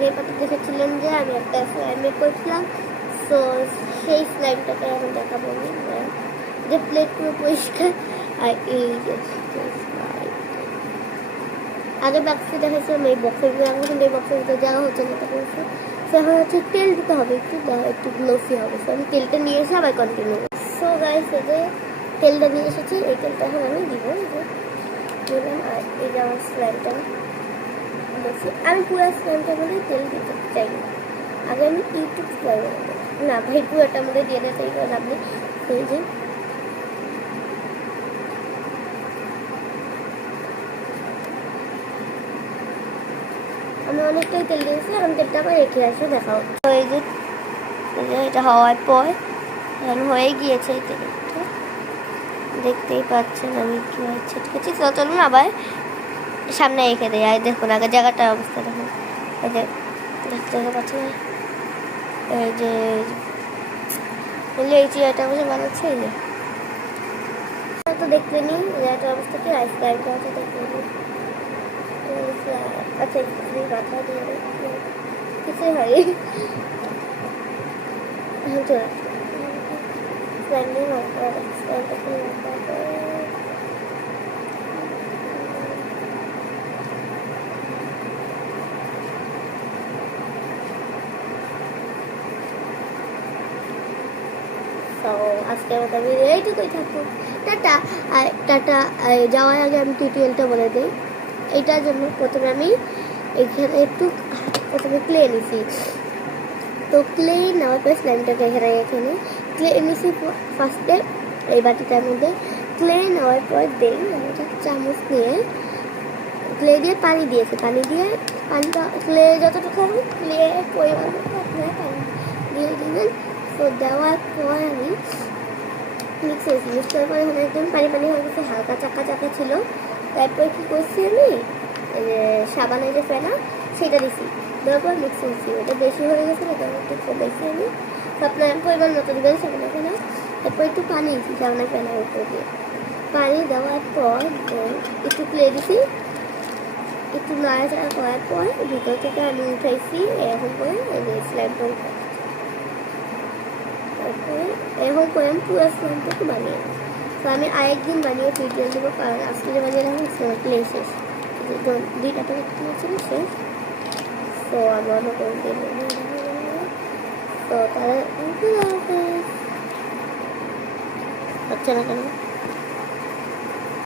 আগের পাতে দেখেছিলেন যে আমি একটা স্লাইম মেক করেছিলাম। সো সেই স্লাইমটাকে এখন দেখাবো আমি, যে প্লেট পুরো পরিষ্কার। আর এই যে আগে বক্সে দেখাচ্ছিলাম এই বক্সের ভিতরে, এখন কিন্তু এই বক্সের ভিতরে জায়গা হচ্ছে না, তখন সো এখন হচ্ছে তেল দিতে হবে, একটু গ্লোসি হবে। সো আমি তেলটা নিয়ে এসে আবার কন্টিনিউ। সো গাইস, এই যে তেলটা নিয়ে এসেছি, এই তেলটা এখন আমি দিব। দিলাম আর এই যে আমার স্লাইমটা বলছি, আমি পুরো স্লাইমটার মধ্যে তেল দিতে চাই না। আগে আমি ইউটিউব স্লাইম না ভাই পুরোটার মধ্যে দিয়ে দিতে চাই, কারণ আপনি এই যে আমি অনেকটাই তেল দিয়েছি, এখন তেলটা আবার রেখে আসে দেখাও। এই যে এটা হওয়ার পর এখন হয়ে গিয়েছে এই তেলটা, দেখতেই পাচ্ছেন আমি কীভাবে ছিটকেছি। চলুন আবার সামনে রেখে দেয়। আর দেখুন আগে জায়গাটার অবস্থা দেখুন, এই যে দেখতে পাচ্ছেন এই যে এই চিয়ারটা বসে বানাচ্ছে। এই যে তো দেখতে নিই জায়গাটার অবস্থা কি, আইসক্রিমটা হচ্ছে দেখতে নিই। আচ্ছা মাথা দিয়ে কিছুই হয় চলে তো আজকের মতো আমি এইটুকুই থাকবো। টাটা। আর টাটা যাওয়ার আগে আমি টিউটোরিয়ালটা বলে দিই। এইটার জন্য প্রথমে আমি এখানে একটু প্রথমে ক্লে নিছি। তো ক্লে নেওয়ার পর স্লাইমটাকে এখানে ক্লে নিছি ফার্স্টে এই বাটিটার মধ্যে। ক্লে নেওয়ার পর দেই একটা চামচ নিয়ে ক্লে দিয়ে পানি দিয়েছি, পানি দিয়ে পানিটা ক্লে যতটুকু হবে ক্লে পরিমাণ মতো আপনারা পানি দিয়ে দিবেন। তো দেওয়ার পর আমি মিক্স করেছি, মিক্স করার পরে এখানে একদম পানি পানি হয়ে গেছে, হালকা চাকা চাকা ছিল। তারপরে কী করছি আমি সাবানের যে ফেনা সেটা দিছি, দেওয়ার পর মিক্স করছি। ওটা বেশি হয়ে গেছে, এটা একটু কমেছি আমি। তো আপনার পরিমাণ মতো দেবেন সাবানের ফেনা। তারপর একটু পানি দিচ্ছি সাবানের ফেনার উপর দিয়ে। পানি দেওয়ার পর একটু ক্লে দিছি, একটু নাড়াচাড়া করার পর ভিতর থেকে আমি উঠাইছি এরকম করে স্লাইমটা উঠাচ্ছি। তারপরে এরকম করে আমি পুরো স্লাইমটাকে বানিয়ে নিই। তো আমি আরেকদিন বানিয়ে টিউটোরিয়াল দেবো, কারণ আজকে যে বানিয়ে রাখলাম ক্লে শেষ, দুইটা তো ছিল শেষ। তো আমি অন্য করে দিয়ে তো তারা হচ্ছে না কেন।